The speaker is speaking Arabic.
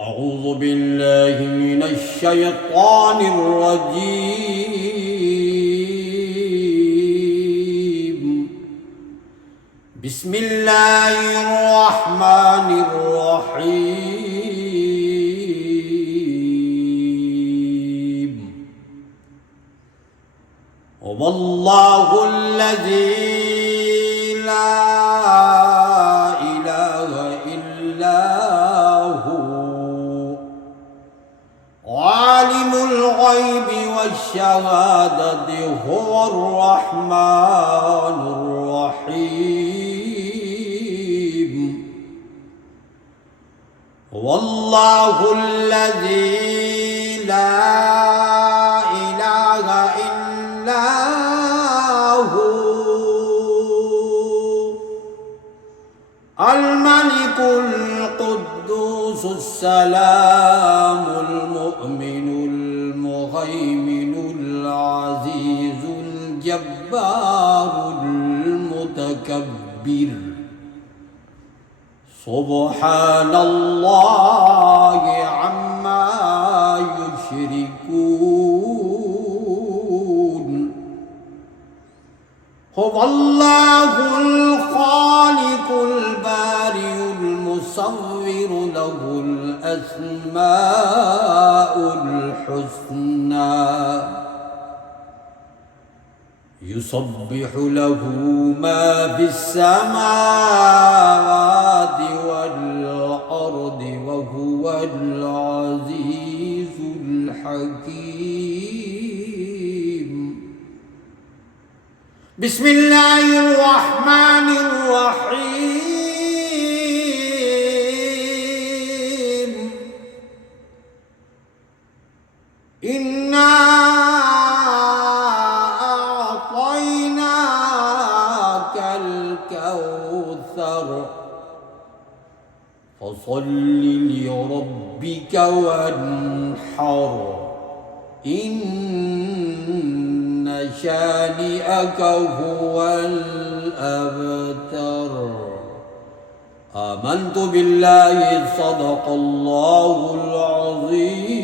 أعوذ بالله من الشيطان الرجيم. بسم الله الرحمن الرحيم. هو الله الذي لا إله إلا هو عالم الغيب والشهادة هو الرحمن الرحيم. هو الله الذي لا إله إلا هو الملك القدوس السلام المؤمن المهيمن العزيز الجبار المتكبر. سبحان الله عما يشركون. هو الله الخالق البارئ المصور له الأسماء الحسنى يسبح له ما في السماوات والأرض وهو العزيز الحكيم. بسم الله الرحمن الرحيم. إنا أعطيناك الكوثر فصل لربك وانحر إن شانئك هو الأبتر. آمنت بالله صدق الله العظيم.